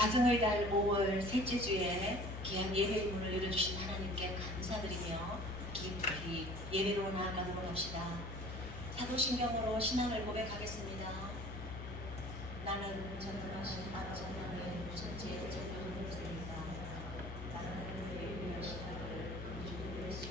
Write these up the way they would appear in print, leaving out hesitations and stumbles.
가정의 달 5월 셋째 주에 귀한 예배의 문을 열어주신 하나님께 감사드리며 깊이 예배로 나아가도록 합시다. 사도신경으로 신앙을 고백하겠습니다. 나는 전능하신 아버지 하나님의 첫째 전능을 믿습니다. 나는 예배의 신앙을 주 예수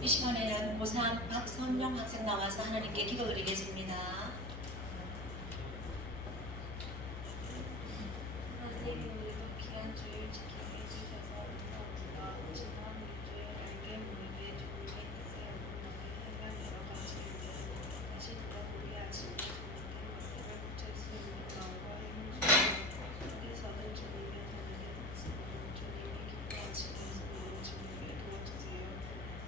이 시간에는 고3 박선영 학생 나와서 하나님께 기도드리겠습니다. 하나님, 귀한 주일 지키게 해주셔서 감사합니다. 지난 일주일 알게 모르게 주님의 뜻에 어긋나는 행한 여러 가지일 때 다시 돌아보게 하시고 주님께 맡기를 붙일 수 있는 마음과 힘을 주시고 여기서는 주님의 선에게 닿습니다. 주님이 기뻐하시는 소리를 주님께 도와주세요.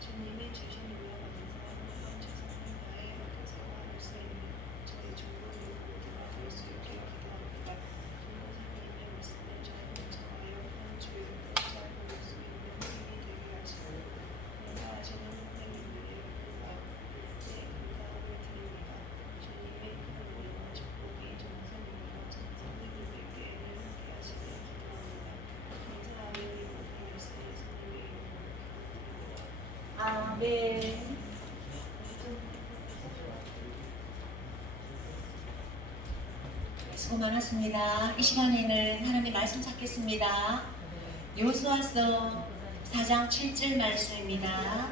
주님이 주신 유명한 사람과 최선을 다해 이렇게 생활할 수 있는 저희 중국인 모두가 될 수 있게 기도합니다. 전도사님의 말씀을 잘 묵상하여 한 주일을 잘 보낼 수 있는 힘이 되게 하시고 감사하시는 선생님들의 은혜와 감사함을 드립니다. 주님의 큰 은혜와 축복이 전사님과 전사님들에게 함께 하시길 기도합니다. 감사하는 이 모든 말씀 예수님의 이름으로 아멘. 수고 많았습니다. 이 시간에는 하나님 말씀 찾겠습니다. 여호수아서 4장 7절 말씀입니다.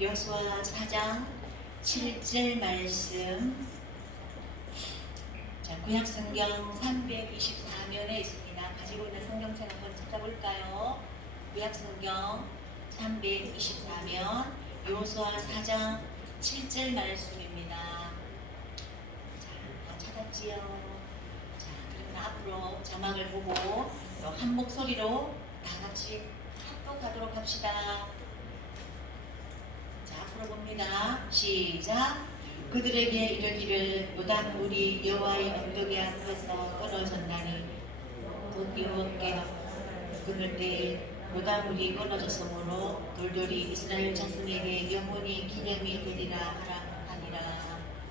여호수아 4장 7절 말씀. 자, 구약 성경 324면에 있습니다. 가지고 있는 성경책 한번 찾아볼까요? 구약 성경 324면 여호수아 4장 7절 말씀입니다. 자, 다 찾았지요? 자, 그러면 앞으로 자막을 보고 한 목소리로 다 같이 합독하도록 합시다. 자, 앞으로 봅니다. 시작. 그들에게 이르기를 요단물이 여호와의 언덕에 앞에서 끊어졌나니 곧 여호와께 그럴 때에 요단물이 끊어졌으므로 돌돌이 이스라엘 자손에게 영원히 기념이 되리라 하니라.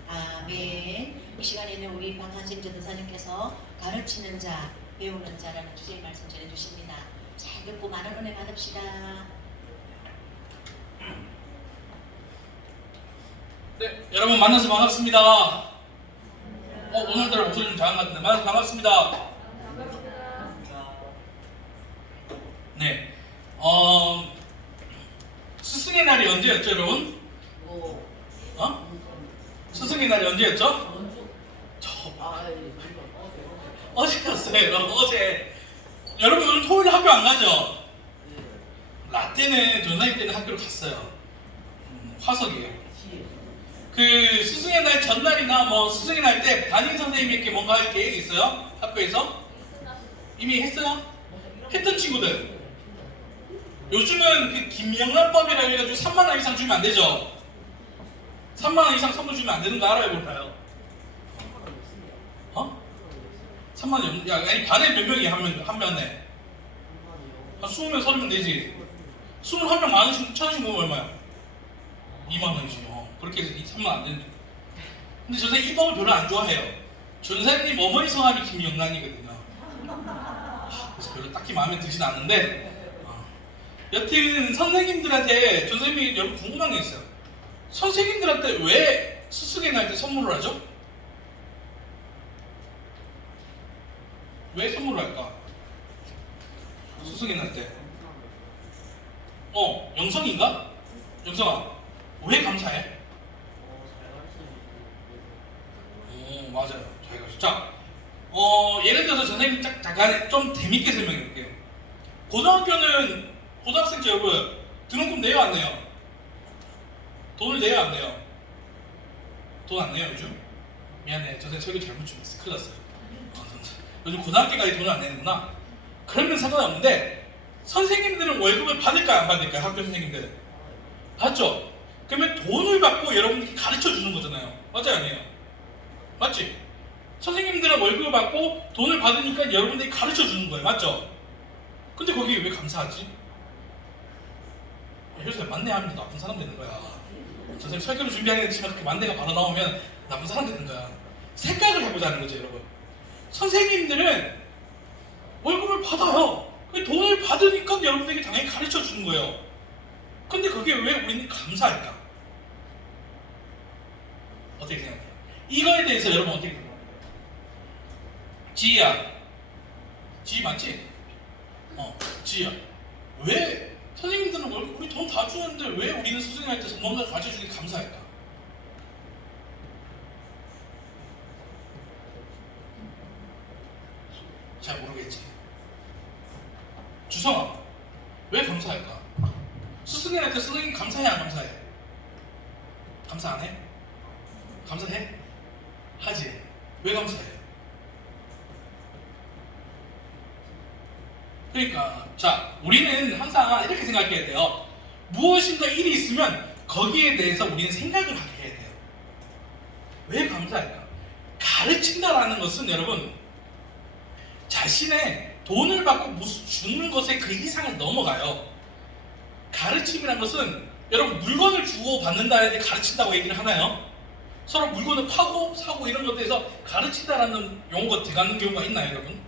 아멘. 이 시간에는 우리 박한심 전도사님께서 가르치는 자, 배우는 자라는 주제의 말씀 전해주십니다. 잘 듣고 많은 은혜 받읍시다. 네, 여러분 만나서 반갑습니다. 오늘따라 목소리 좀 작은 것 같은데 만나서 반갑습니다. 네, 스승의 날이 언제였죠, 여러분? 스승의 날이 언제였죠? 어제였어요, 여러분. 어제. 여러분 오늘 토요일 학교 안 가죠? 라떼는 전사님 때는 학교를 갔어요. 화석이에요. 그 스승의 날 전날이나 뭐 스승의 날 때 담임 선생님께 뭔가 할 계획이 있어요? 학교에서? 이미 했어요? 했던 친구들. 요즘은 그 김영란법이라 해가지고 3만 원 이상 주면 안 되죠. 3만 원 이상 선물 주면 안 되는 거 알아요, 몰라요? 어? 3만 원, 야, 아니 반에 몇 명이 한 면에? 한 20명, 30명 되지. 21명 만 원씩, 1,000원씩 모으면 얼마야? 2만 원이지. 그렇게 해서 3만 원 안 되는데. 근데 전생님 이 법을 별로 안 좋아해요. 전생님 어머니 성함이 김영란이거든요. 그래서 별로 딱히 마음에 들진 않는데, 여튼 선생님들한테 전생님이 여러분 궁금한 게 있어요. 선생님들한테 왜 스승의 날 때 선물을 하죠? 왜 선물을 할까? 스승의 날 때. 영성인가? 영성아, 왜 감사해? 맞아요. 잘 가시죠. 자, 예를 들어서 선생님 잠깐 좀 재밌게 설명해 볼게요. 고등학교는 고등학생 때 여러분 등록금 내요 안 내요? 돈을 내요 안 내요? 돈 안 내요 요즘? 미안해, 선생님 설교 잘못 준비했어. 큰일 났어요. 요즘 고등학교까지 돈을 안 내는구나. 그러면 상관없는데 선생님들은 월급을 받을까요 안 받을까요? 학교 선생님들 받죠? 그러면 돈을 받고 여러분들이 가르쳐 주는 거잖아요. 맞아요 아니에요? 맞지? 선생님들은 월급을 받고 돈을 받으니까 여러분들이 가르쳐 주는 거예요. 맞죠? 근데 거기에 왜 감사하지? 요새 만내 하면 나쁜 사람 되는 거야. 선생님 설교를 준비하는 지만 그렇게 만내가 바로 나오면 나쁜 사람 되는 거야. 생각을 해보자는 거죠 여러분. 선생님들은 월급을 받아요. 돈을 받으니까 여러분들에게 당연히 가르쳐 주는 거예요. 근데 그게 왜 우리는 감사할까? 어떻게 생각해요? 이거에 대해서 여러분 어떻게 생각해요? 지희야, 지희 맞지? 지희야, 왜 선생님들은 월급 우리 돈 다 주는데 왜 우리는 스승님한테 뭔가 가르쳐주기 감사할까? 잘 모르겠지. 주성아, 왜 감사할까? 스승님한테 선생님 감사해 안 감사해? 감사 안 해? 감사해? 하지. 왜 감사해? 그러니까 자, 우리는 항상 이렇게 생각해야 돼요. 무엇인가 일이 있으면 거기에 대해서 우리는 생각을 하게 해야 돼요. 왜 감사할까? 가르친다라는 것은 여러분 자신의 돈을 받고 무슨 주는 것에 그 이상을 넘어가요. 가르침이란 것은 여러분 물건을 주고 받는다는 데 가르친다고 얘기를 하나요? 서로 물건을 파고 사고 이런 것에 대해서 가르친다라는 용어가 들어가는 경우가 있나요 여러분?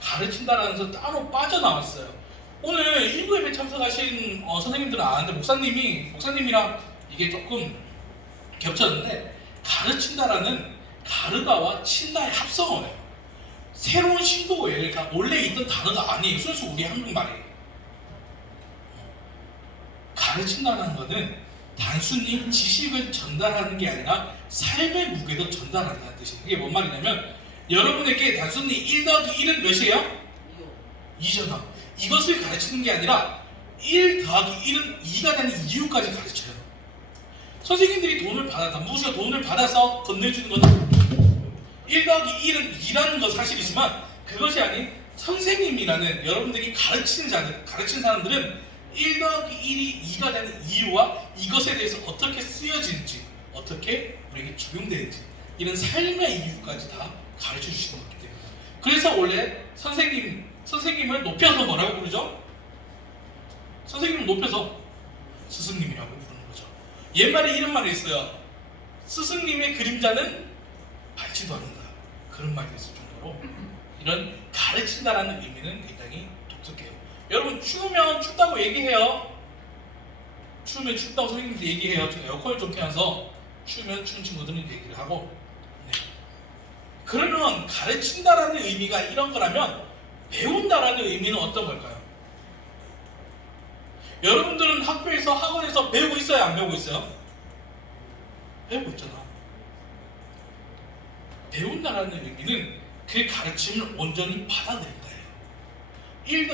가르친다라는 것은 따로 빠져나왔어요. 오늘 1부 예배 참석하신 선생님들은 아는데 목사님이랑 이게 조금 겹쳤는데 가르친다라는 가르다와 친다의 합성어예요. 새로운 신조어예요. 그러니까 원래 있던 단어가 아니에요. 순수 우리 한국말이에요. 가르친다는 것은 단순히 지식을 전달하는 게 아니라 삶의 무게도 전달한다는 뜻이에요. 이게 뭔 말이냐면 여러분에게 단순히 1 더하기 1은 몇이에요? 2잖아. 이것을 가르치는 게 아니라 1 더하기 1은 2가 되는 이유까지 가르쳐요. 선생님들이 돈을 받아서 무엇이가 돈을 받아서 건네주는 것은 1 더하기 1은 2라는 건 사실이지만 그것이 아닌 선생님이라는 여러분들이 가르치는 사람들은 1 더하기 1이 2가 되는 이유와 이것에 대해서 어떻게 쓰여지는지 어떻게 우리에게 적용되는지 이런 삶의 이유까지 다 가르쳐 주시는 거기 때문에 그래서 원래 선생님을 높여서 뭐라고 부르죠? 선생님을 높여서 스승님이라고 부르는 거죠. 옛말에 이런 말이 있어요. 스승님의 그림자는 밟지도 않는다. 그런 말이 있을 정도로 이런 가르친다라는 의미는 굉장히 독특해요. 여러분 추우면 춥다고 얘기해요. 추우면 춥다고 선생님들 얘기해요. 에어컨을 좀 켜서 추우면 추운 친구들은 얘기를 하고 네. 그러면 가르친다라는 의미가 이런 거라면 배운다라는 의미는 어떤 걸까요? 여러분들은 학교에서 학원에서 배우고 있어요? 안 배우고 있어요? 배우고 있잖아. 배운다라는 의미는 그 가르침을 온전히 받아들인다.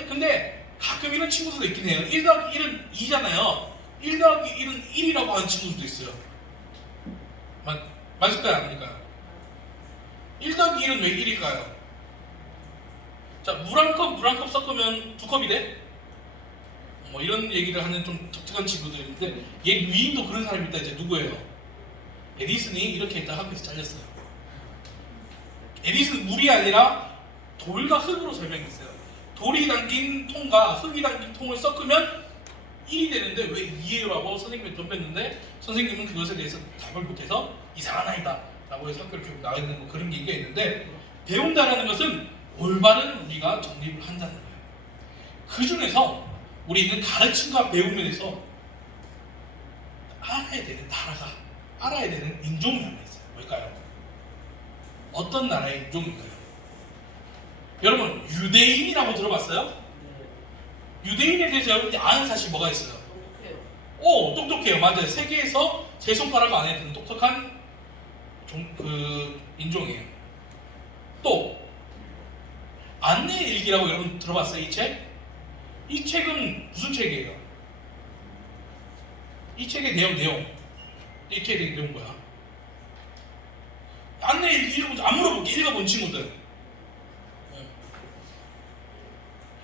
근데 가끔 이런 친구들도 있긴 해요. 1 더하기 1은 2잖아요. 1 더하기 1은 1이라고 하는 친구들도 있어요. 맞을까요? 아닙니까요? 1 더하기 1은 왜 1일까요? 자, 물 한 컵 섞으면 2컵이 돼? 뭐 이런 얘기를 하는 좀 독특한 친구들인데 얘 위인도 그런 사람이 있다. 이제 누구예요? 에디슨이 이렇게 했다 학교에서 잘렸어요. 에디슨 물이 아니라 돌과 흙으로 설명했어요. 돌이 담긴 통과 흙이 담긴 통을 섞으면 1이 되는데 왜 2예요라고 선생님이 덤볐는데 선생님은 그것에 대해서 답을 못해서 이상한 아이다 라고 해서 학교를 결국 나가야 되는 뭐 그런 얘기가 있는데 배운다라는 것은 올바른 우리가 정립을 한다는 거예요. 그 중에서 우리는 가르침과 배움에서 알아야 되는 나라가 알아야 되는 인종이 하나 있어요. 뭘까요? 어떤 나라의 인종인가요? 여러분 유대인이라고 들어봤어요? 유대인에 대해서 여러분이 아는 사실 뭐가 있어요? 오, 똑똑해요. 맞아요. 세계에서 세 손가락 안에 드는 똑똑한 인종이에요. 또 안내의 일기라고 여러분 들어봤어요? 이 책? 이 책은 무슨 책이에요? 이 책의 내용. 이 책의 내용 뭐야? 안내의 일기 안 물어볼게. 읽어본 친구들.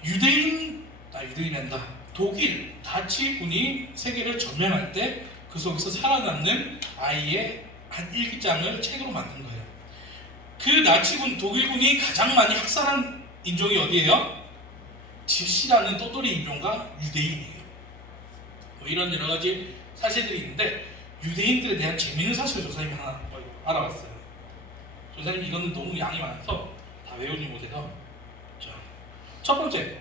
유대인이 한다. 독일 나치군이 세계를 점령할 때 그 속에서 살아남는 아이의 한 일기장을 책으로 만든 거예요. 그 나치군 독일군이 가장 많이 학살한 인종이 어디예요? 집시라는 또또리 인종과 유대인이에요. 뭐 이런 여러 가지 사실들이 있는데 유대인들에 대한 재미있는 사실을 조사님이 하나 알아봤어요. 조사님 이거는 너무 양이 많아서 다 외우지 못해서 자, 첫 번째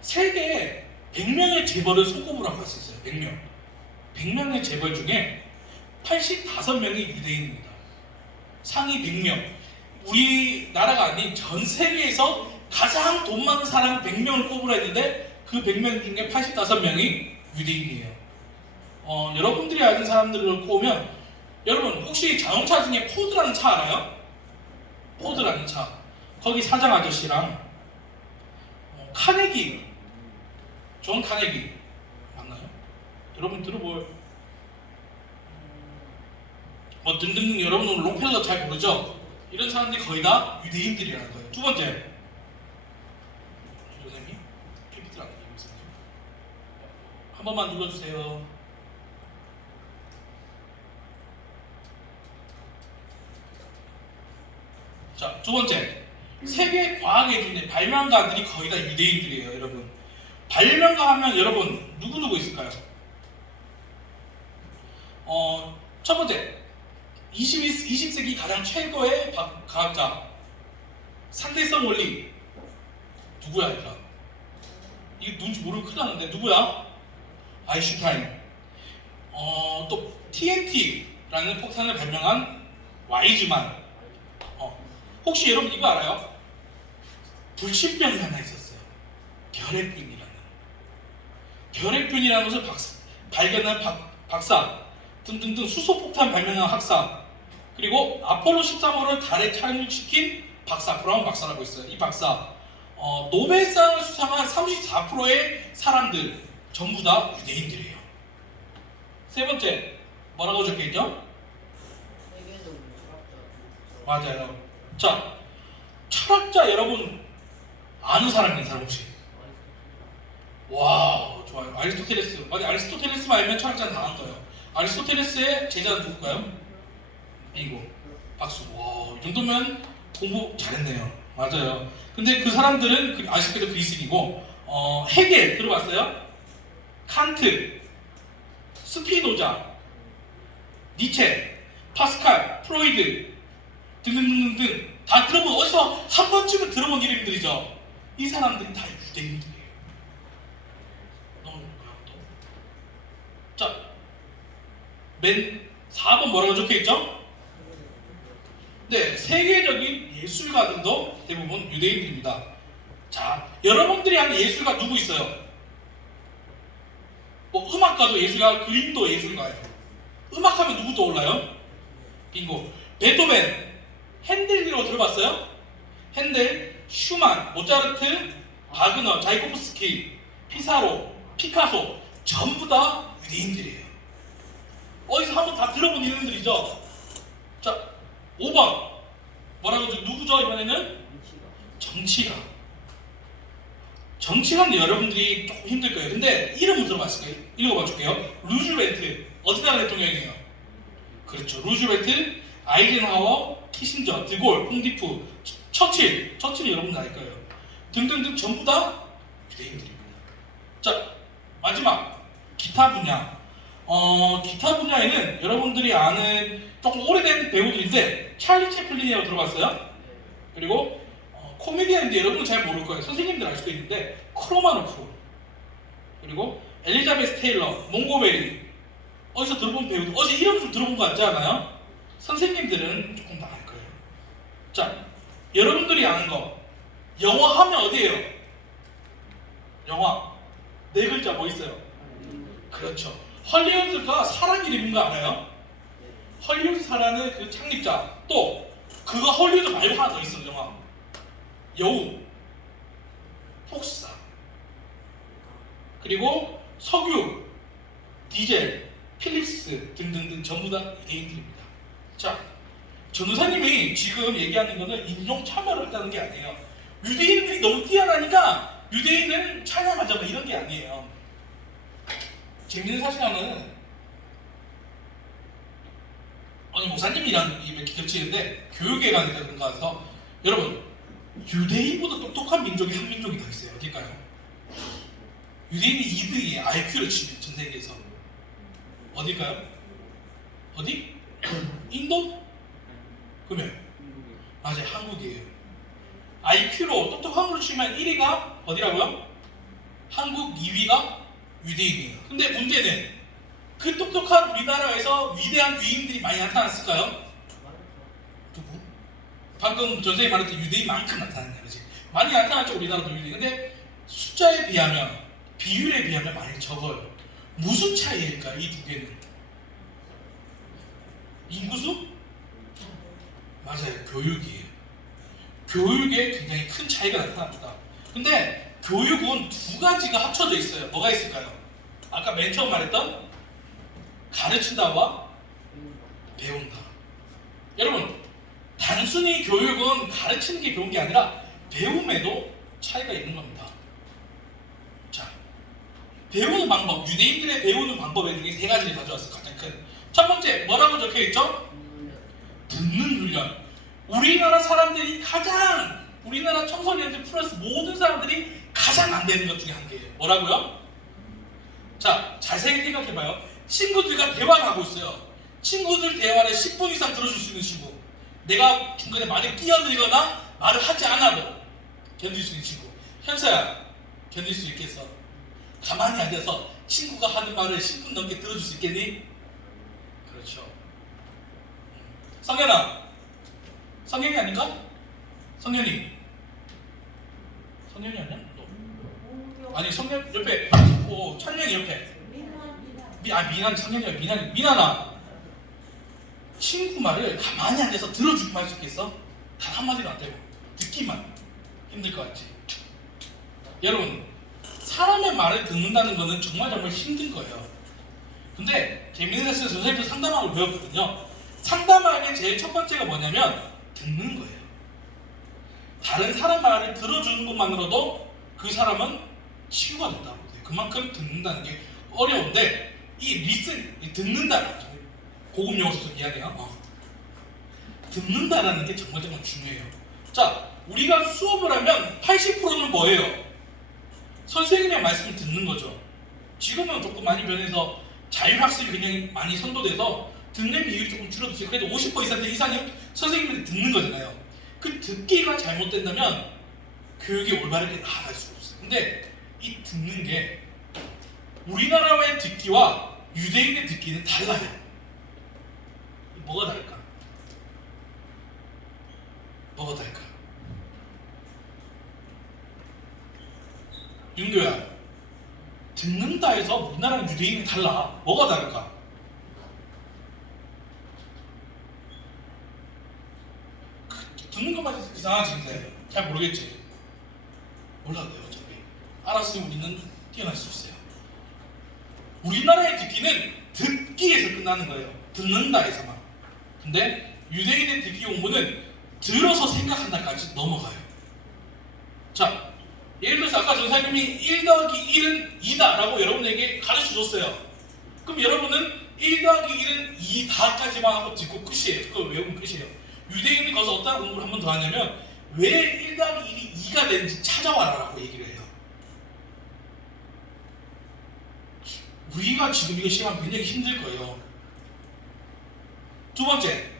세계 100명의 재벌을 손꼽으라고 할 수 있어요. 100명. 100명의 재벌 중에 85명이 유대인입니다. 상위 100명. 우리나라가 아닌 전 세계에서 가장 돈 많은 사람 100명을 꼽으라 했는데 그 100명 중에 85명이 유대인이에요. 여러분들이 아는 사람들을 꼽으면 여러분 혹시 자동차 중에 포드라는 차 알아요? 포드라는 차. 거기 사장 아저씨랑 카네기 존 카네기 맞나요? 여러분 들어볼 뭐 등등 여러분은 록펠러 잘 모르죠? 이런 사람들이 거의 다 유대인들이라는 거예요. 두 번째 선생님 PPT를 안 해주고 있어요. 한 번만 눌러주세요. 자, 두 번째 세계 과학의 기준에 발명가들이 거의 다 유대인들이에요. 여러분 발명가 하면 여러분 누구 있을까요? 첫 번째 20세기 가장 최고의 과학자 상대성 원리 누구야 이거? 이게 누군지 모르면 큰일 나는데 누구야? 아인슈타인. 또 TNT라는 폭탄을 발명한 와이즈만. 혹시 여러분 이거 알아요? 불치병이 하나 있었어요. 결핵균이라는. 결핵균이라는 것을 발견한 박사 등등등 수소폭탄 발명한 학사 그리고 아폴로 13호를 달에 착륙시킨 박사 브라운 박사라고 있어요. 이 박사 노벨상을 수상한 34%의 사람들 전부 다 유대인들이에요. 세 번째 뭐라고 적혀있죠? 맞아요. 자, 철학자 여러분 아는 사람 있는 사람 혹시? 와, 좋아요. 아리스토텔레스. 맞아요. 아리스토텔레스만 알면 철학자는 다 한 거예요. 아리스토텔레스의 제자는 누굴까요? 이거. 박수. 와, 이 정도면 공부 잘했네요. 맞아요. 근데 그 사람들은 아쉽게도 그리스인이고, 헤겔 들어봤어요? 칸트, 스피노자, 니체, 파스칼, 프로이드 등등등등 다 들어본 어디서 한 번쯤은 들어본 이름들이죠. 이 사람들이 다 유대인들이에요. 넘어갈까요? 또? 자, 맨 4번 뭐라고 적혀있죠? 네, 세계적인 예술가들도 대부분 유대인들입니다. 자, 여러분들이 아는 예술가 누구 있어요? 뭐 음악가도 예술가, 그림도 예술가예요. 음악하면 누구 떠올라요? 빙고. 베토벤, 핸델이라고 들어봤어요? 핸델, 슈만, 모차르트, 바그너, 자이코프스키, 피사로, 피카소 전부 다 유대인들이에요. 어디서 한번 다 들어본 이름들이죠? 자, 5번 뭐라고 누구죠 이번에는? 정치가는 여러분들이 조금 힘들 거예요. 근데 이름은 들어봤을 거예요. 읽어봐 줄게요. 루즈벨트 어디 나라 대통령이에요? 그렇죠. 루즈벨트, 아이젠하워, 키신저, 드골, 퐁디프, 처칠 여러분들 알 거예요. 등등등 전부 다 유대인들입니다. 자, 마지막 기타 분야. 기타 분야에는 여러분들이 아는 조금 오래된 배우들인데 찰리 채플린이라고 들어봤어요? 그리고 코미디언인데 여러분은 잘 모를 거예요. 선생님들 알 수도 있는데 크로마노프, 그리고 엘리자베스 테일러, 몽고베리. 어디서 들어본 배우들, 어제 이름 좀 들어본 거 같지 않아요? 선생님들은 조금 다 알 거예요. 자, 여러분들이 아는 거, 영화 하면 어디예요? 영화 네 글자 뭐 있어요? 그렇죠. 헐리우드가 사람 이름인 거 알아요? 헐리우드 사라는 그 창립자, 또 그거 헐리우드 말고 하나 더 있어. 영화 여우, 폭사, 그리고 석유, 디젤, 필립스 등등등 전부 다 유대인들입니다. 자, 전도사님이 지금 얘기하는 거는 인종 차별을 했다는 게 아니에요. 유대인들이 너무 뛰어나니까 유대인은 찬양하자 뭐 이런 게 아니에요. 재밌는 사실 하나는 어느 목사님이랑 몇 개 겹치는데 교육에 관해서 그런가 해서, 여러분 유대인보다 똑똑한 민족이 한 민족이 더 있어요. 어딜까요? 유대인이 2등이에요. IQ를 치면 전 세계에서. 어딜까요? 어디? 인도? 그러면 맞아요. 한국이에요. IQ로 똑똑한 걸로 치면 1위가 어디라고요? 한국, 2위가 유대인이에요. 근데 문제는 그 똑똑한 우리나라에서 위대한 유인들이 많이 나타났을까요? 누구? 방금 전생에 말했던 유대인만큼 나타났냐, 그지? 많이 나타났죠, 우리나라도 유대인. 근데 숫자에 비하면, 비율에 비하면 많이 적어요. 무슨 차이일까, 이 두 개는? 인구수? 맞아요, 교육이에요. 교육에 굉장히 큰 차이가 나타납니다. 근데 교육은 두 가지가 합쳐져 있어요. 뭐가 있을까요? 아까 맨 처음 말했던 가르친다와 배운다. 여러분, 단순히 교육은 가르치는 게 좋은 게 아니라 배움에도 차이가 있는 겁니다. 자, 배우는 방법, 유대인들의 배우는 방법 중에 세 가지를 가져왔어요. 가장 큰. 첫 번째, 뭐라고 적혀 있죠? 듣는 훈련. 우리나라 사람들이 우리나라 청소년들 플러스 모든 사람들이 가장 안 되는 것 중에 한 개예요. 뭐라고요? 자, 자세히 생각해봐요. 친구들과 대화를 하고 있어요. 친구들 대화를 10분 이상 들어줄 수 있는 친구. 내가 중간에 말을 끼어들거나 말을 하지 않아도 견딜 수 있는 친구. 현서야, 견딜 수 있겠어? 가만히 앉아서 친구가 하는 말을 10분 넘게 들어줄 수 있겠니? 그렇죠. 성현아, 성현이 아닌가? 성현이 아니야? 너. 아니, 성현 옆에, 찬영이 옆에. 미난, 성현이야. 미나나, 친구 말을 가만히 앉아서 들어주기만 할 수 있겠어? 단 한마디도 안 되고 듣기만 힘들 것 같지? 여러분, 사람의 말을 듣는다는 거는 정말 힘든 거예요. 근데 재밌는 사실은 선생님도 상담학을 배웠거든요. 상담학의 제일 첫 번째가 뭐냐면 듣는 거예요. 다른 사람 말을 들어주는 것만으로도 그 사람은 치유가 된다고 해요. 그만큼 듣는다는 게 어려운데, 듣는다, 고급 용어 써서 미안해요. 듣는다라는 게 정말 중요해요. 자, 우리가 수업을 하면 80%는 뭐예요? 선생님의 말씀을 듣는 거죠. 지금은 조금 많이 변해서 자율학습이 굉장히 많이 선도돼서 듣는 비율이 조금 줄어들었어요. 그래도 50% 이상이 선생님한테 듣는 거잖아요. 그 듣기가 잘못된다면 교육이 올바르게 나아갈 수가 없어요. 근데 이 듣는 게 우리나라의 듣기와 유대인의 듣기는 달라요. 뭐가 다를까? 윤교야, 듣는다 해서 우리나라랑 유대인은 달라. 뭐가 다를까? 듣는 것만 해서 이상하지. 근데 잘 모르겠지? 몰라도 돼요. 어차피 알았으면 우리는 뛰어날 수 있어요. 우리나라의 듣기는 듣기에서 끝나는 거예요. 듣는다에서만. 근데 유대인의 듣기 공부는 들어서 생각한다까지 넘어가요. 자, 예를 들어서 아까 전사님이 1 더하기 1은 2다 라고 여러분에게 가르쳐 줬어요. 그럼 여러분은 1 더하기 1은 2다까지만 하고 듣고 끝이에요. 그걸 외우면 끝이에요. 유대인이 가서 어떤 공부를 한 번 더 하냐면 왜 1 더하기 1이 2가 되는지 찾아와라 라고 얘기를 해요. 우리가 지금 이거 시간 굉장히 힘들 거예요. 두 번째,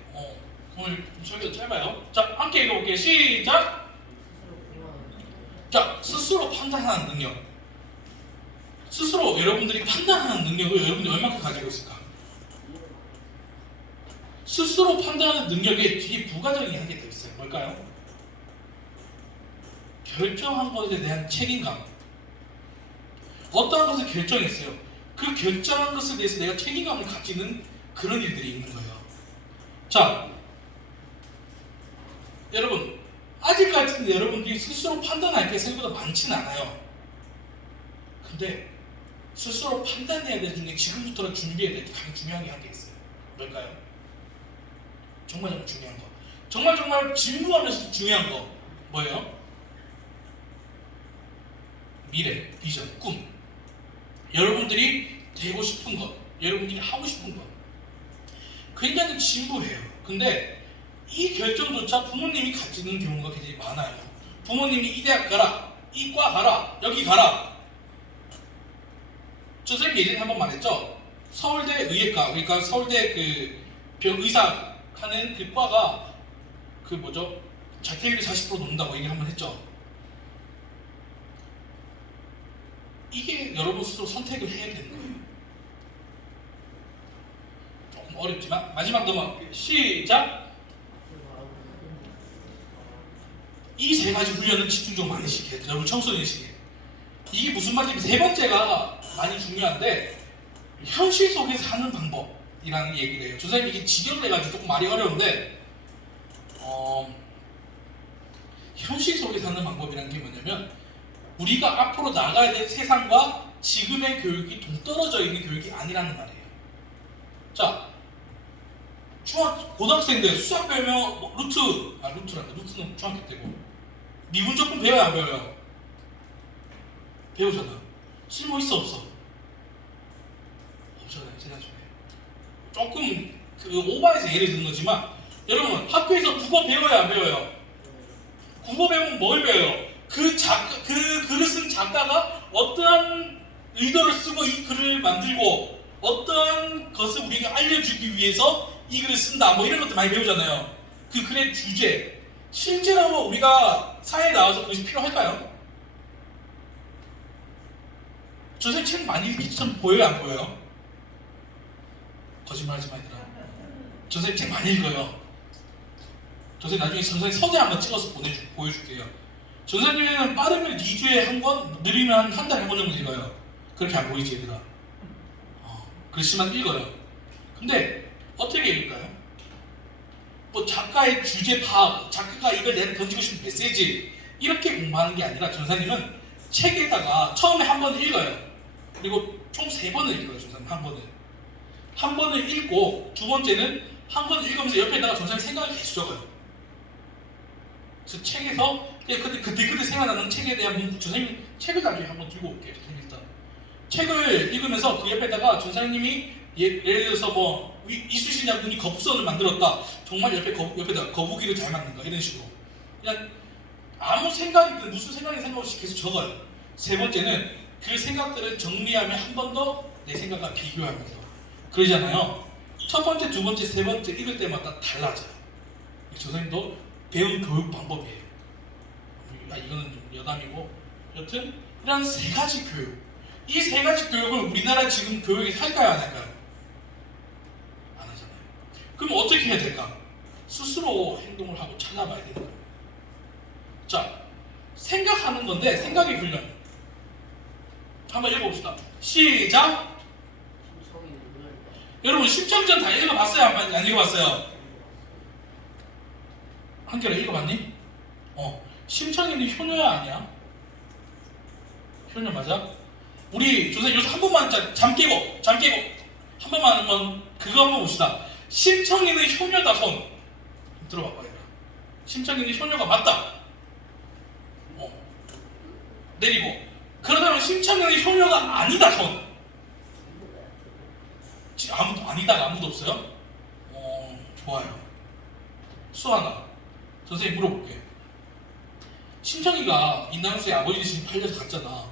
오늘 설교가 짧아요. 자, 함께 읽어볼게요. 시작! 자, 스스로 판단하는 능력. 스스로 여러분들이 판단하는 능력을 여러분들이 얼마큼 가지고 있을까? 스스로 판단하는 능력에 뒤에 부가적인 한 개 더 있어요. 뭘까요? 결정한 것에 대한 책임감. 어떠한 것을 결정했어요. 그 결정한 것에 대해서 내가 책임감을 가지는 그런 일들이 있는 거예요. 자, 여러분, 아직까지는 여러분들이 스스로 판단할 게 생각보다 많지는 않아요. 근데 스스로 판단해야 될 중에 지금부터 준비해야 될 게 가장 중요한 게 한 개 있어요. 뭘까요? 정말 중요한 거. 정말 진부하면서 중요한 거. 뭐예요? 미래, 비전, 꿈. 여러분들이 되고 싶은 것, 여러분들이 하고 싶은 것. 굉장히 진부해요. 근데 이 결정조차 부모님이 가지는 경우가 굉장히 많아요. 부모님이 이 대학 가라, 이 과 가라, 여기 가라. 저 선생님 예전에 한번 말했죠. 서울대 의예과, 그러니까 서울대 그 병의사 하는 그 과가 그 뭐죠? 자퇴율이 40% 넘는다고 얘기를 한번 했죠. 이게 여러분 스스로 선택을 해야 되는 거예요. 조금 어렵지만 마지막 넘어 시작. 이 세 가지 훈련을 집중적으로 많이 시켜요. 여러분 청소년 시기에. 이게 무슨 말이냐면 세 번째가 많이 중요한데 현실 속에 사는 방법이라는 얘기를 해요. 선생님 이게 직역을 해가지고 조금 말이 어려운데 현실 속에 사는 방법이라는 게 뭐냐면 우리가 앞으로 나가야 될 세상과 지금의 교육이 동떨어져 있는 교육이 아니라는 말이에요. 자, 고등학생들 수학 배우면 루트는 중학교 때고 미분 조금 배워야 안 배워요? 배우잖아. 쓸모 있어 없어? 없잖아요. 제가 중에 조금 그 오버해서 예를 든 거지만 여러분 학교에서 국어 배워야 안 배워요? 국어 배우면 뭘 배워요? 그 글을 쓴 작가가 어떠한 의도를 쓰고 이 글을 만들고 어떠한 것을 우리에게 알려주기 위해서 이 글을 쓴다 뭐 이런 것도 많이 배우잖아요. 그 글의 주제. 실제로 우리가 사회에 나와서 그것이 필요할까요? 저 선생님 책 많이 읽기처럼 보여요 안 보여요? 거짓말하지 마 얘들아. 저 선생님 책 많이 읽어요. 저 선생님 나중에 선생님 서재 한번 찍어서 보여줄게요. 저 선생님은 빠르면 2주에 한 권, 느리면 한 달에 한 권 정도 읽어요. 그렇게 안 보이지 얘들아. 그렇지만 읽어요. 근데 어떻게 읽을까요? 뭐 작가의 주제 파악, 작가가 이걸 내가 던지고 싶은 메시지 이렇게 공부하는 게 아니라 전사님은 책에다가 처음에 한 번 읽어요. 그리고 총 3번을 읽어요. 전사님 한 번을 읽고 두 번째는 한 번을 읽으면서 옆에다가 전사님 생각을 계속 적어요. 그래서 책에서 그때 생각나는 책에 대한 문구, 전사님 책을 나중에 한번 들고 올게요. 선생님 일단 책을 읽으면서 그 옆에다가 전사님이 예를 들어서 뭐 이수신 장군이 거북선을 만들었다. 정말 옆에다가 거북이를 잘 만든가 이런 식으로 그냥 아무 생각이든 무슨 생각 없이 계속 적어요. 세 번째는 그 생각들을 정리하면 한 번 더 내 생각과 비교하면서 그러잖아요. 첫 번째, 두 번째, 세 번째 읽을 때마다 달라져요. 선생님도 배운 교육 방법이에요. 이거는 좀 여담이고 여튼 이런 세 가지 교육, 이 세 가지 교육을 우리나라 지금 교육이 할까요 안 할까요? 안 하잖아요. 그럼 어떻게 해야 될까? 스스로 행동을 하고 찾아봐야 되는 거예요. 자, 생각하는 건데 생각의 훈련 한번 읽어봅시다. 시작. 여러분 심청전 다 읽어봤어요? 안 읽어봤어요? 한결아 읽어봤니? 심청이는 효녀야 아니야? 효녀 맞아? 우리 조선님 여기서 한 번만 잠 깨고 한 번만 한번 그거 한번 봅시다. 심청이는 효녀다 손 들어봐봐 얘들아. 심청이는 효녀가 맞다. 내리고. 그러다면 심청이는 효녀가 아니다 손. 아무도 아니다가 아무도 없어요? 좋아요. 수아나, 선생님 물어볼게. 심청이가 인당수의 아버지 대신 팔려서 갔잖아.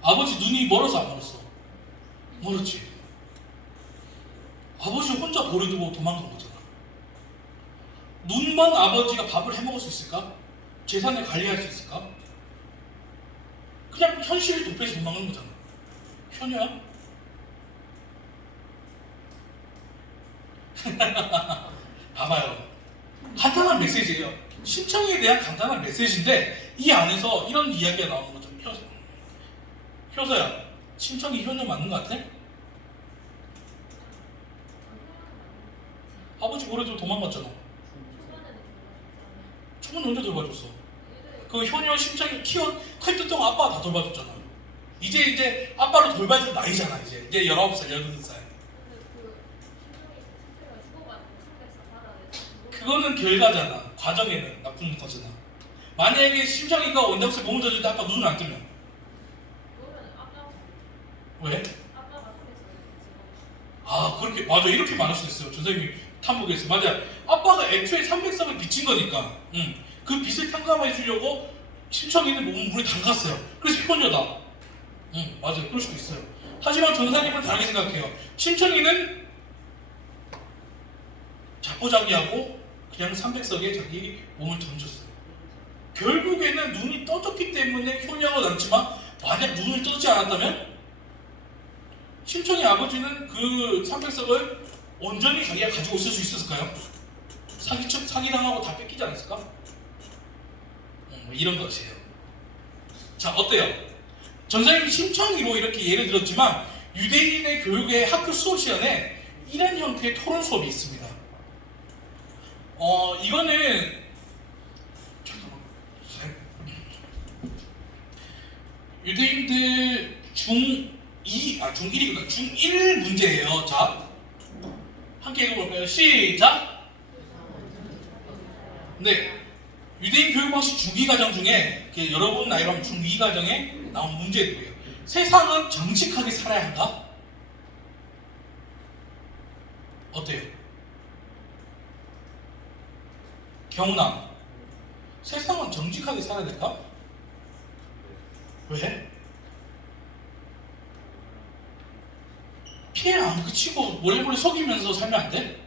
아버지 눈이 멀어서 안 멀었어? 멀었지. 아버지 혼자 버려두고 도망간 거잖아. 눈먼 아버지가 밥을 해먹을 수 있을까? 재산을 관리할 수 있을까? 그냥 현실을 도피해서 도망간 거잖아. 효녀야? 봐봐요. 간단한 메시지예요. 심청에 대한 간단한 메시지인데 이 안에서 이런 이야기가 나오는 거죠. 효서야, 심청이 효녀 맞는 거 같아? 아버지 버려두고 도망갔잖아. 초반에 언제 돌봐줬어? 그 효녀 심청이 클 때 동안 아빠가 다 돌봐줬잖아. 이제 아빠를 돌봐줄 나이잖아. 이제 19살, 18살. 그거는 결과잖아. 과정에는 나쁜 거잖아. 만약에 심청이가 원장수에 몸을 던졌는데 아빠 눈을 안 뜨면 왜? 아 그렇게 맞아. 이렇게 말할 수 있어요. 선생님이 탐복에서 맞아. 아빠가 애초에 300석을 빚진 거니까 그 빚을 탕감해 주려고 심청이는 몸을 물에 담갔어요. 그래서 효녀다. 맞아요. 그럴 수도 있어요. 하지만 전사님은 다르게 생각해요. 심청이는 자포자기하고 그냥 300석에 자기 몸을 던졌어요. 결국에는 눈이 떠졌기 때문에 효녀가 남지만 만약 눈을 뜨지 않았다면 심청이 아버지는 그 300석을 온전히 자기가 가지고 있을 수 있었을까요? 사기당하고 다 뺏기지 않았을까? 이런 것이에요. 자, 어때요? 전사님이 심청이로 이렇게 예를 들었지만 유대인의 교육의 학교 수업 시간에 이런 형태의 토론 수업이 있습니다. 이거는 유대인들 중1이구나. 중1 문제예요. 자, 함께 읽어볼까요? 시작! 네. 유대인 교육 방식 중2 과정 중에 여러분 나이로 하면 중2 과정에 나온 문제들이에요. 세상은 정직하게 살아야 한다? 어때요? 경남. 세상은 정직하게 살아야 될까? 왜? 피해 안 그치고 몰래 속이면서 살면 안 돼?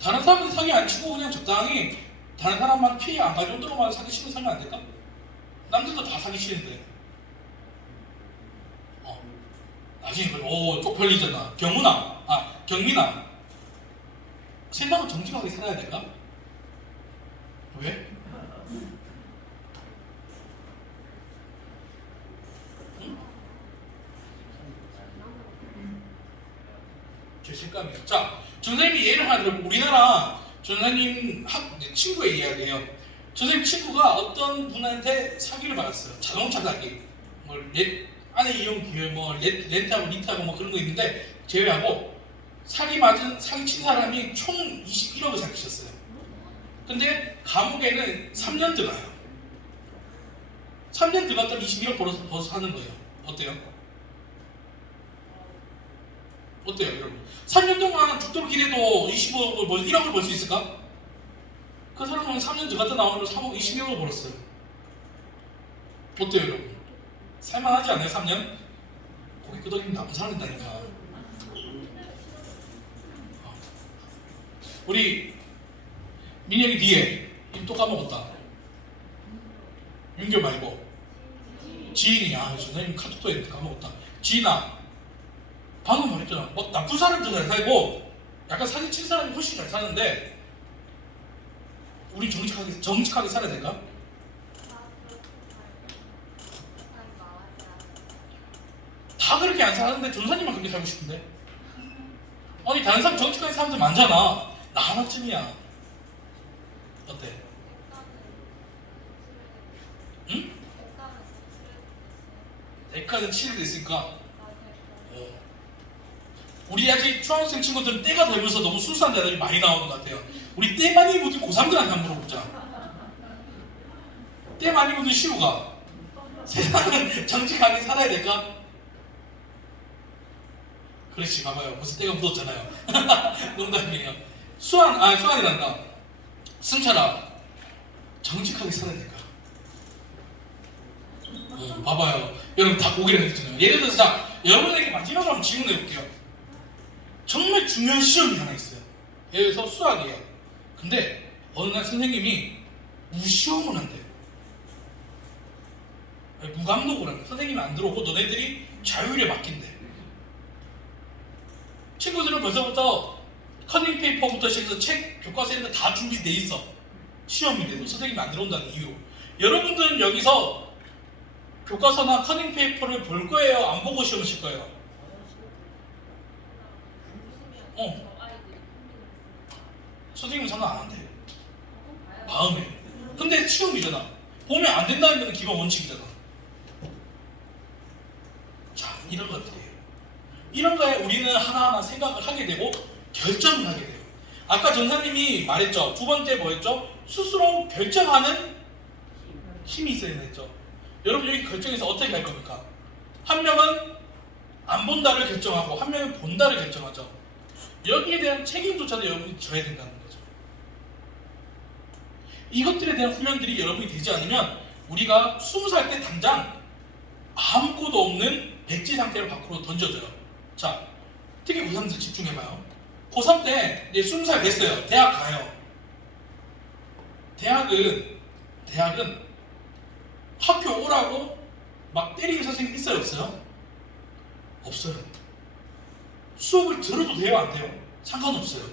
다른 사람들 사기 안 치고 그냥 적당히 다른 사람만 피해 안 가져올 정도로만 사기 치고 살면 안 될까? 남들도 다 사기 치는데. 나중에 쪽팔리잖아. 경민아. 세상은 정직하게 살아야 될까? 왜? 제 실감이에요. 자, 전사님이 예를 하나 들어보고 우리나라 전사님 친구의 이야기예요. 전사님 친구가 어떤 분한테 사기를 받았어요. 자동차 사기. 아내 이용 기회, 렌트하고 니트하고 그런 거 있는데 제외하고 사기 친 사람이 총 21억을 사기쳤어요. 근데 감옥에는 3년 들어가요. 3년 들어갔더니 21억 벌어서 하는 거예요. 어때요? 여러분? 3년 동안 죽도록 일해도 20억을 1억을 벌 수 있을까? 그 사람은 3년 들어갔다 나오면 3억 20억을 벌었어요. 어때요, 여러분? 살만하지 않아요, 3년? 고기 끄덕이면 나쁜 사람 된다니까. 우리 민영이 뒤에 이름 또 까먹었다. 윤교 말고 지인이야. 선생님 카톡도 했는데 까먹었다. 지인아, 방금 말했잖아. 나쁜 사람들 잘 살고 약간 사기 친 사람이 훨씬 잘 사는데 우리 정직하게 살아야 될까? 다 그렇게 안 사는데 전사님만 그렇게 살고 싶은데? 아니 다른 사람 정직하게 사는 사람들 많잖아. 나 하나쯤이야. 어때? 응? 대가는 치료됐으니까. 우리 아직 중학생 친구들은 때가 되면서 너무 순수한 대답이 많이 나오는 것 같아요. 우리 때 많이 묻은 고3들한테 한번 물어보자. 때 많이 묻은 시우가 세상은 정직하게 살아야 될까? 그렇지, 봐봐요. 벌써 때가 묻었잖아요. 농담이에요. 수환이란다. 승철아, 정직하게 살아야 될까? 봐봐요. 여러분 다 고개를 해주잖아요. 예를 들어서 자, 여러분에게 마지막으로 한번 질문해 볼게요. 정말 중요한 시험이 하나 있어요. 예를 들어서 수학이에요. 근데 어느 날 선생님이 무시험을 한대요. 무감독을 한대. 선생님이 안 들어오고 너네들이 자율에 맡긴대. 친구들은 벌써부터 커닝 페이퍼부터 시작해서 책, 교과서 이런 거 다 준비돼 있어. 시험인데도 선생님이 안 들어온다는 이유로. 여러분들은 여기서 교과서나 커닝 페이퍼를 볼 거예요? 안 보고 시험을 칠 거예요? 선생님은 상관 안 한대. 마음에. 근데 시험이잖아. 보면 안 된다는 건 기본 원칙이잖아. 자, 이런 것들이에요. 이런 거에 우리는 하나하나 생각을 하게 되고 결정을 하게 돼요. 아까 전사님이 말했죠. 두 번째 뭐였죠? 스스로 결정하는 힘이 있어야 했죠. 여러분 여기 결정해서 어떻게 할 겁니까? 한 명은 안 본다를 결정하고 한 명은 본다를 결정하죠. 여기에 대한 책임조차도 여러분이 져야 된다는 거죠. 이것들에 대한 훈련들이 여러분이 되지 않으면 우리가 20살 때 당장 아무것도 없는 백지 상태로 밖으로 던져져요. 자, 특히 고3들 집중해봐요. 고3 때 이제 20살 됐어요. 대학 가요. 대학은 학교 오라고 막 때리는 선생님 있어요, 없어요? 없어요. 수업을 들어도 돼요, 안 돼요? 상관없어요.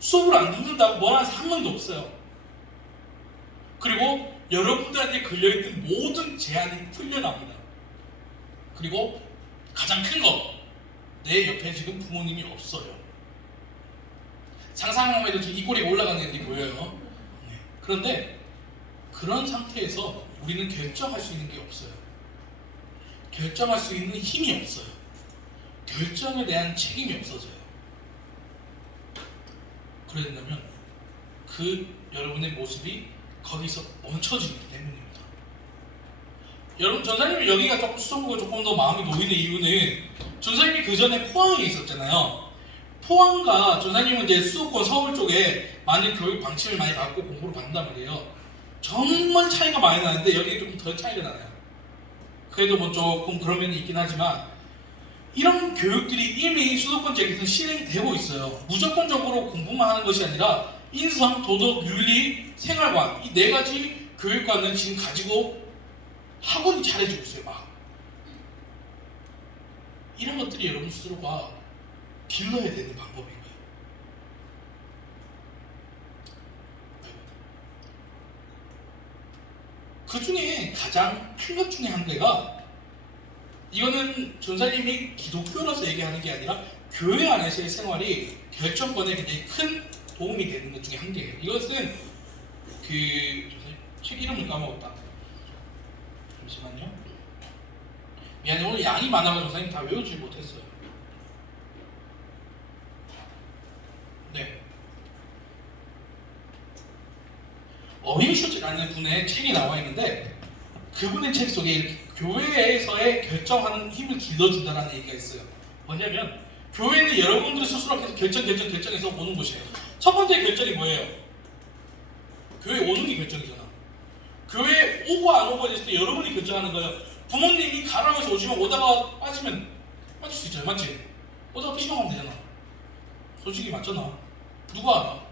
수업을 안 듣는다고 뭐라는 사람 한 명도 없어요. 그리고 여러분들한테 걸려있는 모든 제한이 풀려납니다. 그리고 가장 큰 거, 내 옆에 지금 부모님이 없어요. 상상만 해도 지금 이 꼬리가 올라가는 애들이 보여요. 네. 그런데 그런 상태에서 우리는 결정할 수 있는 게 없어요. 결정할 수 있는 힘이 없어요. 결정에 대한 책임이 없어져요. 그래야 된다면 여러분의 모습이 거기서 멈춰지기 때문입니다. 여러분, 전사님이 여기가 조금 수성구가 조금 더 마음이 놓이는 이유는 전사님이 그 전에 포항에 있었잖아요. 포항과 전사님은 이제 수도권 서울 쪽에 많은 교육 방침을 많이 받고 공부를 받는단 말이에요. 정말 차이가 많이 나는데 여기 좀 더 차이가 나요. 그래도 뭐 조금 그런 면이 있긴 하지만 이런 교육들이 이미 수도권 지역에서 실행이 되고 있어요. 무조건적으로 공부만 하는 것이 아니라 인성, 도덕, 윤리, 생활관 이 네 가지 교육관을 지금 가지고 학원이 잘해주고 있어요. 막 이런 것들이 여러분 스스로가 길러야 되는 방법인 거예요. 그 중에 가장 큰 것 중에 한 개가 이거는 전사님이 기독교라서 얘기하는 게 아니라 교회 안에서의 생활이 결정권에 굉장히 큰 도움이 되는 것 중에 한 개예요. 이것은 책 이름을 까먹었다. 잠시만요. 미안해, 오늘 양이 많아가지고 전사님 다 외우지 못했어요. 네. 어윈슈츠라는 분의 책이 나와 있는데 그분의 책 속에 이렇게 교회에서의 결정하는 힘을 길러준다는 얘기가 있어요. 뭐냐면 교회는 여러분들이 스스로 결정해서 오는 곳이에요. 첫 번째 결정이 뭐예요? 교회 오는 게 결정이잖아. 교회 오고 안 오고에 대해서 여러분이 결정하는 거예요. 부모님이 가라고 해서 오지만 오다가 빠지면 빠질 수 있잖아요. 맞지? 오다가 피신하면 되잖아. 솔직히 맞잖아. 누가 알아?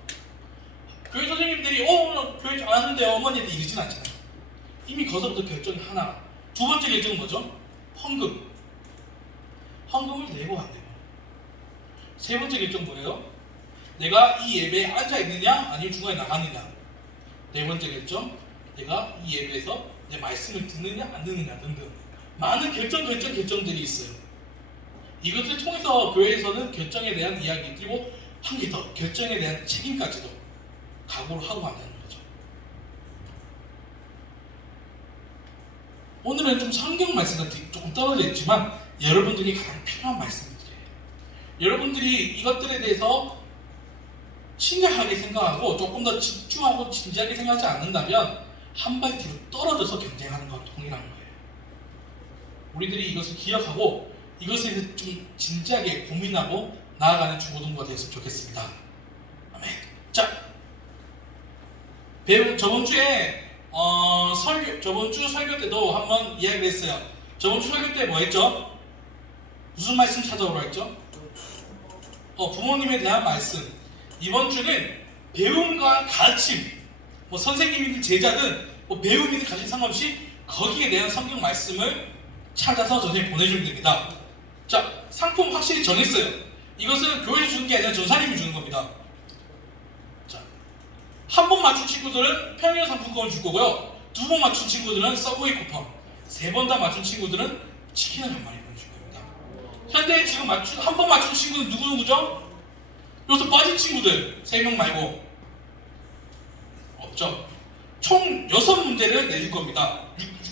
교회 선생님들이 나 교회 안 하는데 어머니한테 이러진 않잖아요. 이미 거기서부터 결정이 하나. 두 번째 결정은 뭐죠? 헌금. 헌금을 내고 안 내고. 세 번째 결정 뭐예요? 내가 이 예배에 앉아 있느냐 아니면 중간에 나가느냐. 네 번째 결정, 내가 이 예배에서 내 말씀을 듣느냐 안 듣느냐 등등 많은 결정들이 있어요. 이것을 통해서 교회에서는 결정에 대한 이야기 그리고 한 개 더 결정에 대한 책임까지도 각오를 하고 한다는 거죠. 오늘은 좀 성경 말씀과 조금 떨어져 있지만 여러분들이 가장 필요한 말씀들이에요. 여러분들이 이것들에 대해서 심각하게 생각하고 조금 더 집중하고 진지하게 생각하지 않는다면 한 발 뒤로 떨어져서 경쟁하는 것과 동일한 거예요. 우리들이 이것을 기억하고 이것에 대해서 좀 진지하게 고민하고 나아가는 중고등부가 되었으면 좋겠습니다. 아멘. 자, 저번 주 설교 때도 한번 이야기를 했어요. 저번 주 설교 때 뭐 했죠? 무슨 말씀 찾아오라 했죠? 부모님에 대한 말씀. 이번 주는 배움과 가르침, 뭐 선생님이든 제자든 뭐 배움이든 가르침 상관없이 거기에 대한 성경 말씀을 찾아서 저한테 보내주면 됩니다. 자, 상품 확실히 정했어요. 이것은 교회에서 주는 게 아니라 전사님이 주는 겁니다. 자, 한 번 맞춘 친구들은 평균 상품권을 줄 거고요. 두 번 맞춘 친구들은 서브웨이 쿠폰, 세 번 다 맞춘 친구들은 치킨을 한 마리 보내줄 겁니다. 현재 지금 한 번 맞춘 친구는 누구죠? 여기서 빠진 친구들 3명 말고 없죠. 총 6문제를 내줄 겁니다.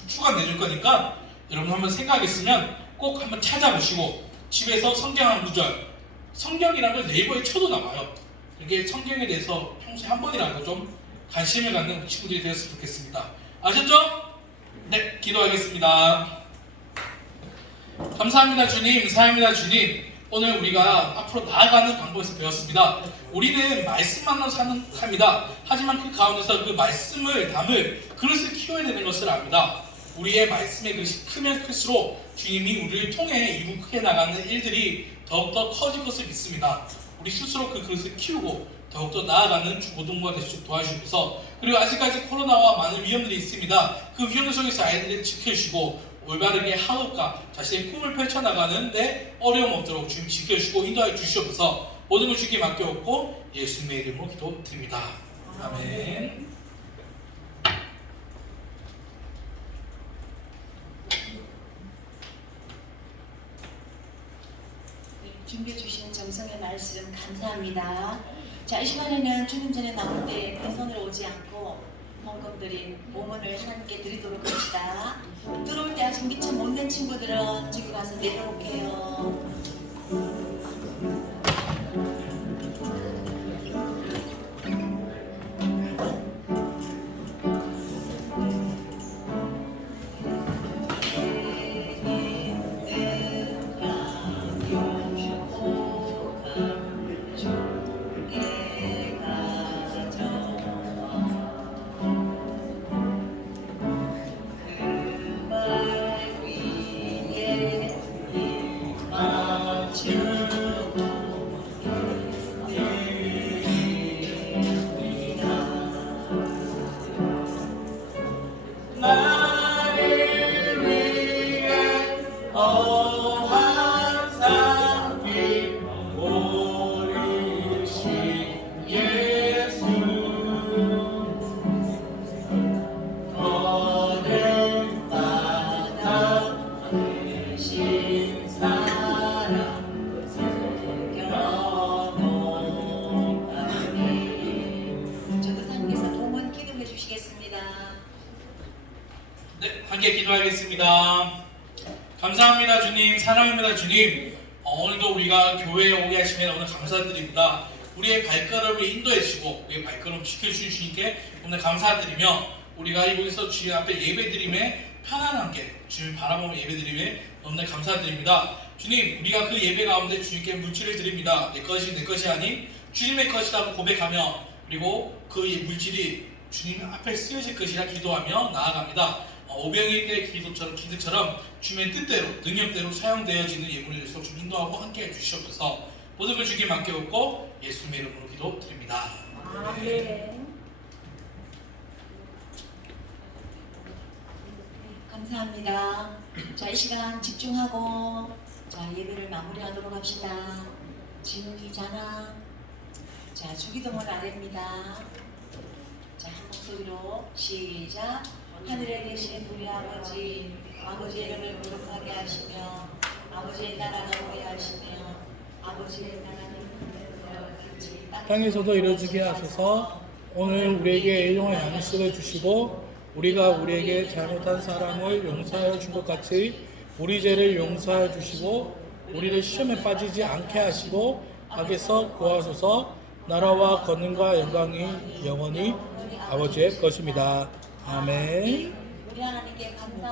6주간 내줄 거니까 여러분 한번 생각했으면 꼭 한번 찾아보시고 집에서 성경 한 구절, 성경이라는 걸 네이버에 쳐도 나와요. 이렇게 성경에 대해서 평소에 한 번이라도 좀 관심을 갖는 친구들이 되었으면 좋겠습니다. 아셨죠? 네, 기도하겠습니다. 감사합니다 주님, 사랑합니다 주님. 오늘 우리가 앞으로 나아가는 방법에서 배웠습니다. 우리는 말씀만으로 합니다. 하지만 그 가운데서 그 말씀을 담을 그릇을 키워야 되는 것을 압니다. 우리의 말씀의 그릇이 크면 클수록 주님이 우리를 통해 이루 크게 나가는 일들이 더욱더 커질 것을 믿습니다. 우리 스스로 그 그릇을 키우고 더욱더 나아가는 중고등부가 되시도록 도와주셔서, 그리고 아직까지 코로나와 많은 위험들이 있습니다. 그 위험 속에서 아이들을 지켜주시고 올바르게 학업과 자신의 꿈을 펼쳐나가는데 어려움 없도록 주님 지켜주시고 인도하여 주시옵소서. 모든 걸 주께 맡겨놓고 예수님의 이름으로 기도드립니다. 아멘. 준비해 주신 정성의 말씀 감사합니다. 자, 이 시간에는 주님 전에 나올 때 빈손으로 오지 않고 헌금 드린 봉헌을 하나님께 드리도록 합시다. 들어올 때 아직 미처 못 낸 친구들은 지금 가서 내려올게요. 함께 기도하겠습니다. 감사합니다 주님, 사랑합니다 주님. 오늘도 우리가 교회에 오게 하시면 오늘 감사드립니다. 우리의 발걸음을 인도해 주시고 우리의 발걸음 지켜주신 주님께 오늘 감사드리며, 우리가 이곳에서 주님 앞에 예배드림에 편안하게 주님 바라보며 예배드림에 너무나 감사드립니다. 주님, 우리가 그 예배 가운데 주님께 물질을 드립니다. 내 것이 내 것이 아닌 주님의 것이라고 고백하며, 그리고 그 물질이 주님 앞에 쓰여질 것이라 기도하며 나아갑니다. 오병일 때 기도처럼 주님의 뜻대로 능력대로 사용되어지는 예물을 위해서 주 인도하고 함께 해주시옵소서. 모든 걸 주께 맡겨놓고 예수님의 이름으로 기도드립니다. 아멘. 감사합니다. 자, 이 시간 집중하고 예배를 마무리하도록 합시다. 진욱이 자나. 자, 주기도문 아래입니다. 자, 한 목소리로 시작. 하늘에 계신 우리 아버지, 아버지의 이름을 거룩하게 하시며 아버지의 나라가 오게 하시며 아버지의 나라는 땅에서도 이루어지게 하소서. 오늘 우리에게 일용할 양식을 주시고 우리가 우리에게 잘못한 사람을 용서하여 준 것 같이 우리 죄를 용서하여 주시고 우리를 시험에 빠지지 않게 하시고 악에서 구하소서. 나라와 권능과 영광이 영원히 아버지의 것입니다. 아멘. 우리 하나님께 감사.